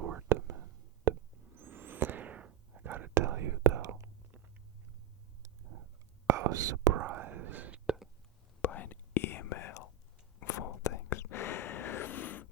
assortment. I gotta tell you though, I was surprised by an email of all things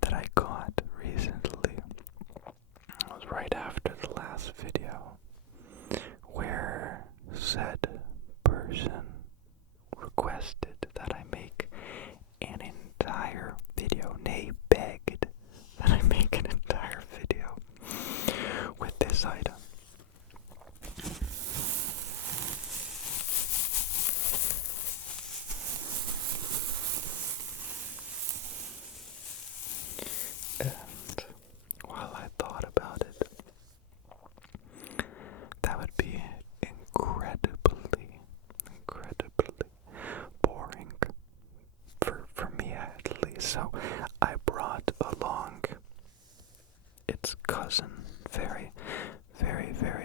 that I got recently. It was right after the last video where said person requested that I make an entire video, nay, begged that I make an entire video with this item. And while I thought about it, that would be incredibly boring for me at least. So I brought along its cousin, very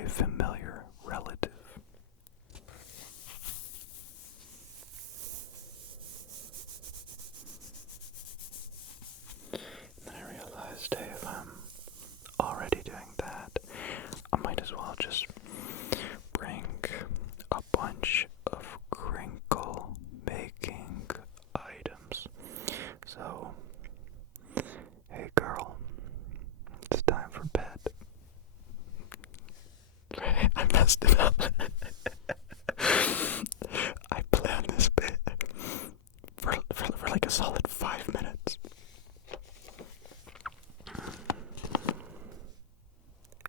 familiar relative. And then I realized, hey, if I'm already doing that, I might as well just bring a bunch of crinkle making items. So, hey girl, it's time for bed. I messed it up. I planned this bit for like a solid 5 minutes.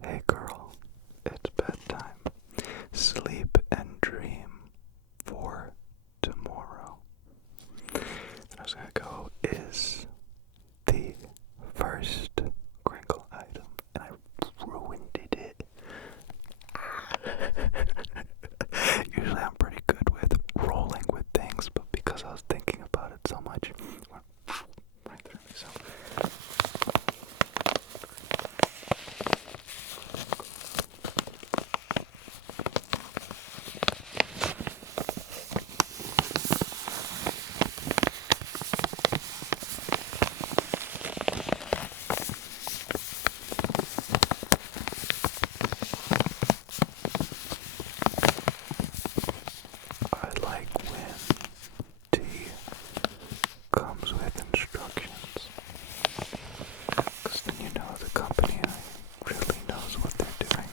Hey girl, it's bedtime. Sleep and dream for tomorrow. And I was gonna go, is the first crinkle item, and I ruined it. Usually I'm pretty good with rolling with things, but because I was thinking about it so much, it went right through me. So I like when tea comes with instructions, because then you know the company really knows what they're doing.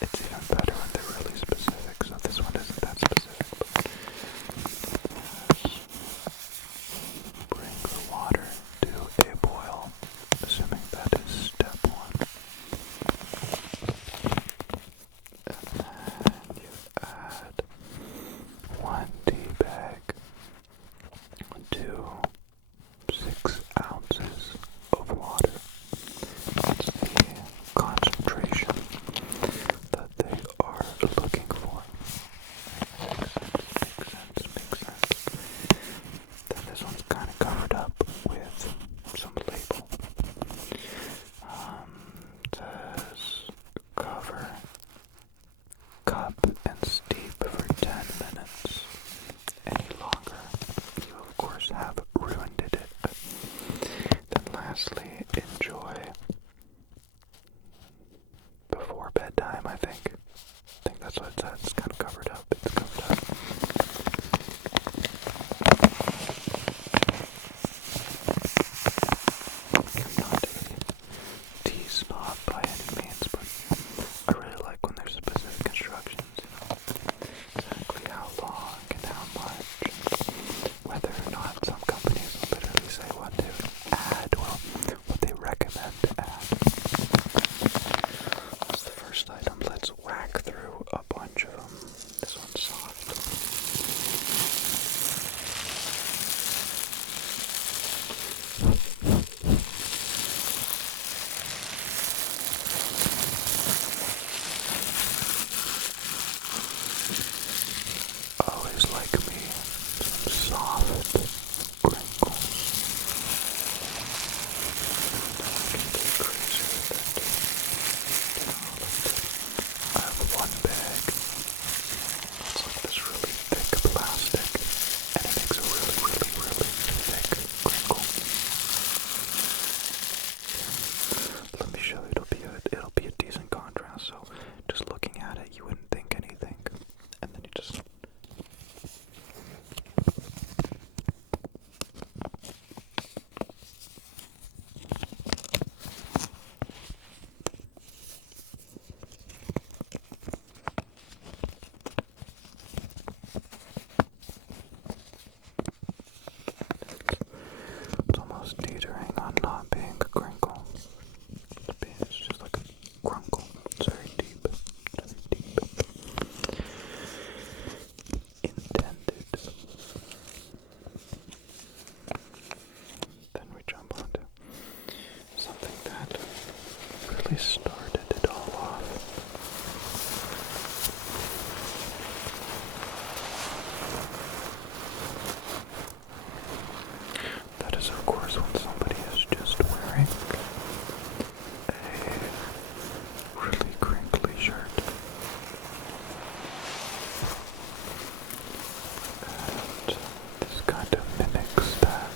It's even better when they're really specific, so this one isn't that specific, but bring the water to a boil, assuming that is step 1. And then you add 1 tea bag to 6 ounces of water. That's the concentration that they are looking for. Makes sense. Then this one's kind of covered up with some label. Says cover cup and steep for 10 minutes. Any longer, you of course have ruined it. Then lastly, enjoy before bedtime, I think. That's what it says. It's kind of covered up. It's covered up. I'm not a tea snob by any means, but I really like when there's specific instructions, exactly how long and how much, whether or not some companies will literally say what to add, well, what they recommend to add. That's the first item. Let's whack through a bunch of them. This one's soft. Always like me some soft crinkles. really started it all off. That is, of course, when somebody is just wearing a really crinkly shirt. And this kind of mimics that.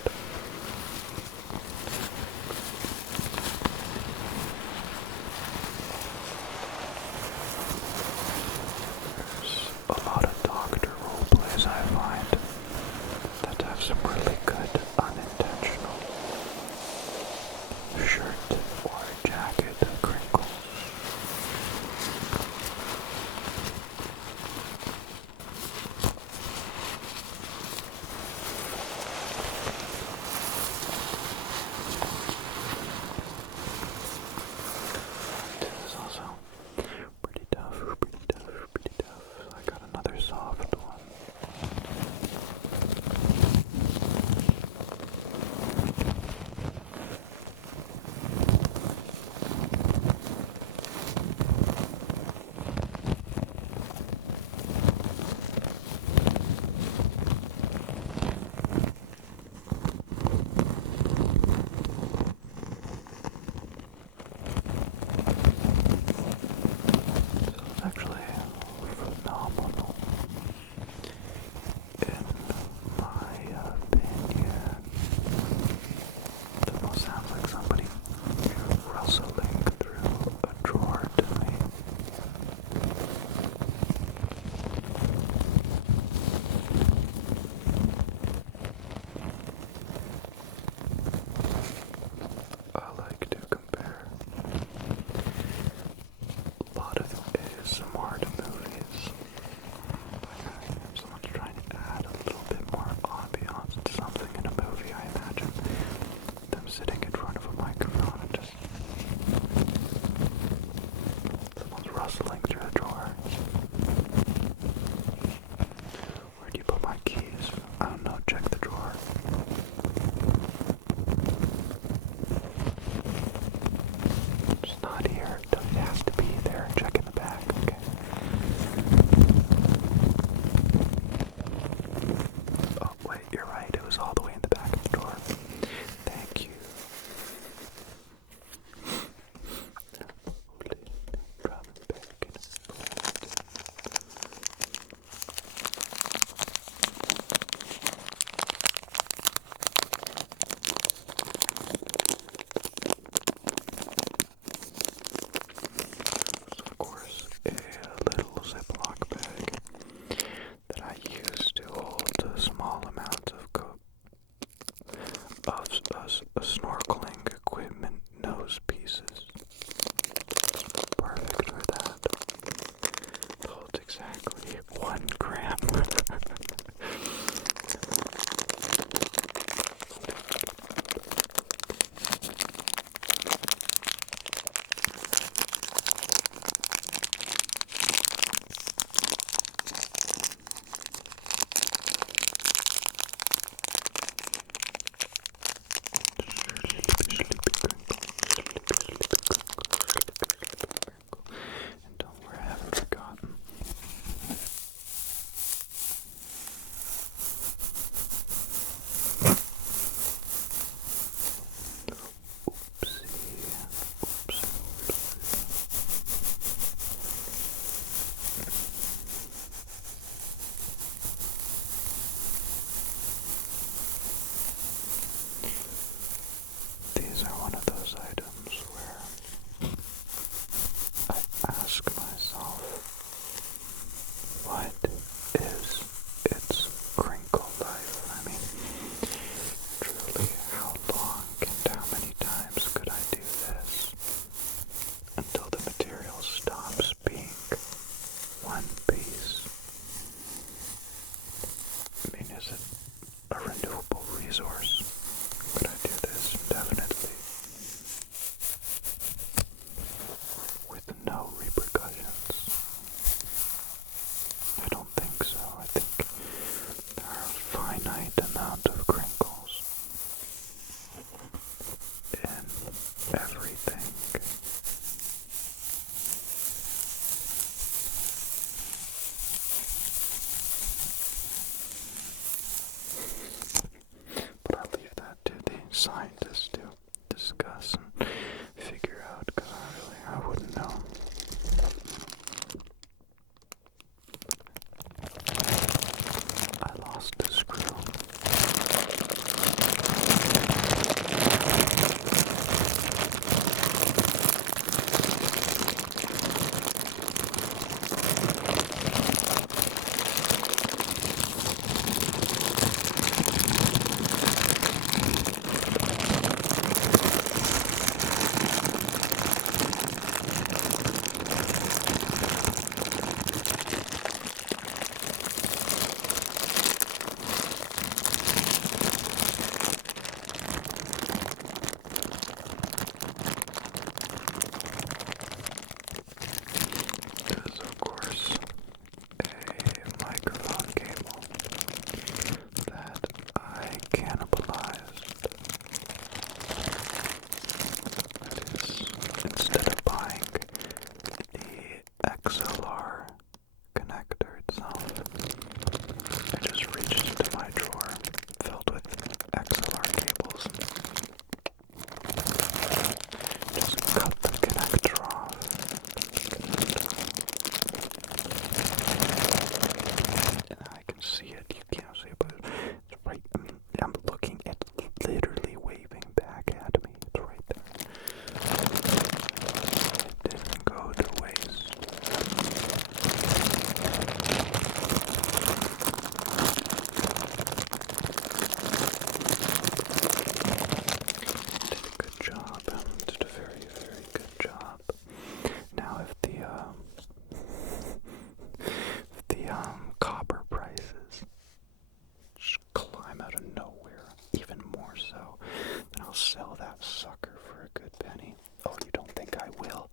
Oh, you don't think I will?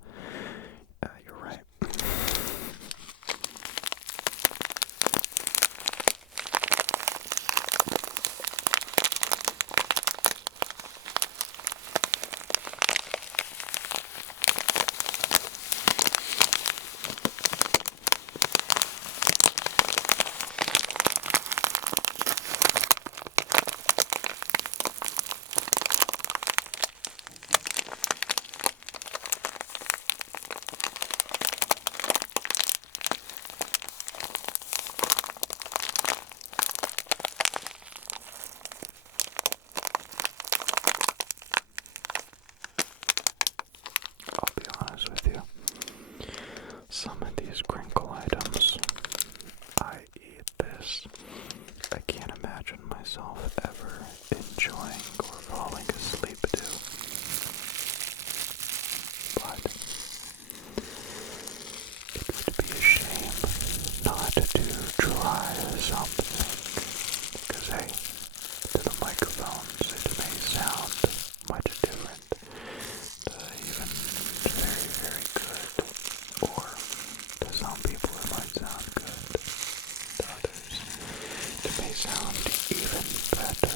You're right. I'll be honest with you. Some of these crinkle items, I eat this. I can't imagine myself ever enjoying or falling asleep to. But it would be a shame not to try something. Because hey, to the microphones it may sound much different. Even very, very good. Or to some people it might sound good. To others it may sound even better.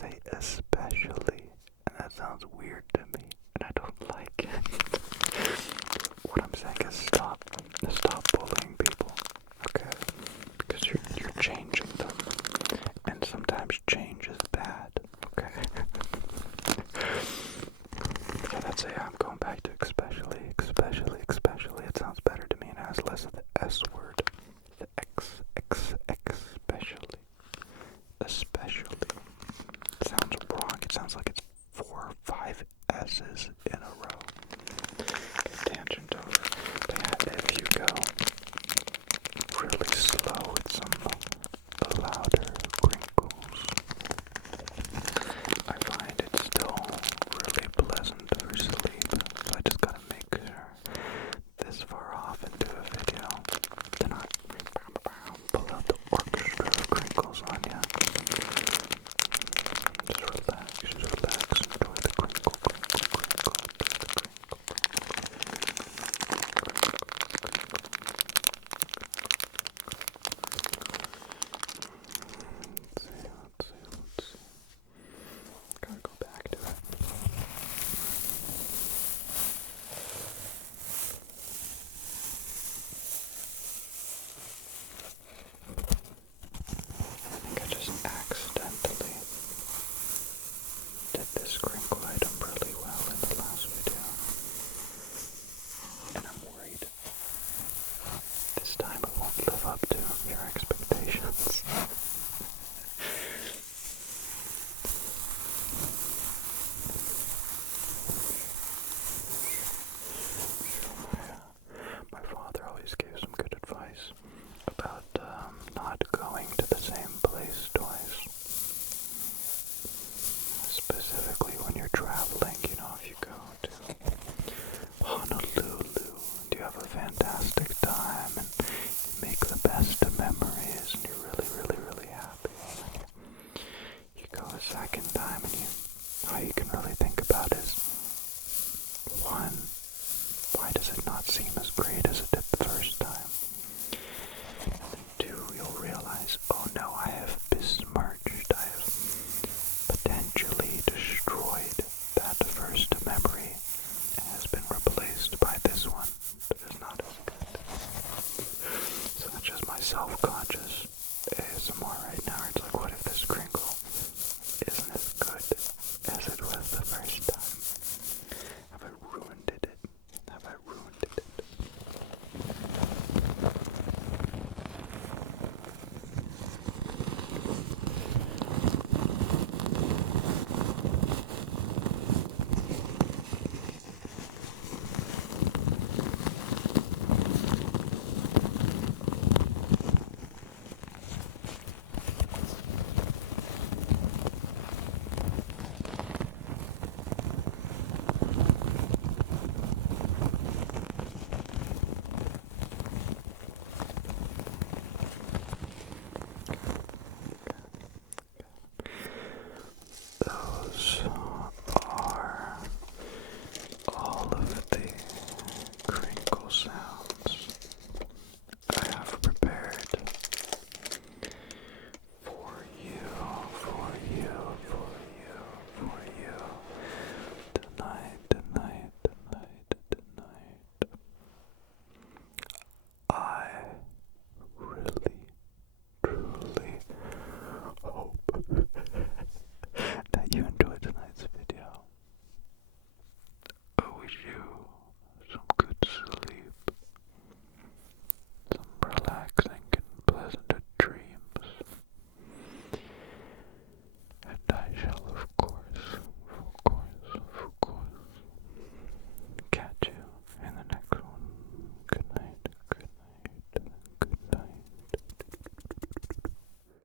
say especially, and that sounds weird to me, and I don't like it. What I'm saying is stop bullying people, okay? Because you're changing them, and sometimes change is bad, okay? So that's it. I'm going back to especially. It sounds better to me, and it has less of the S word. The especially. It sounds wrong. It sounds like it's 4 or 5 S's in a row. Okay, tangent over. But yeah, if you go really slow with some louder crinkles, I find it still really pleasant for sleep. So I just gotta make sure this far off into a video to not pull out the orchestra of crinkles on ya. Just relax, enjoy the crinkle, Let's see. Gotta go back to it. I think I just accidentally did this crinkle item really well in the last video, and I'm worried this time it won't live up to your expectations. My father always gave some good advice about not going to the same place twice. Specifically when you're traveling, you know, if you go to Honolulu and you have a fantastic time and you make the best of memories and you're really happy. You go a second time and all you can really think about is, one, why does it not seem as great as it did the first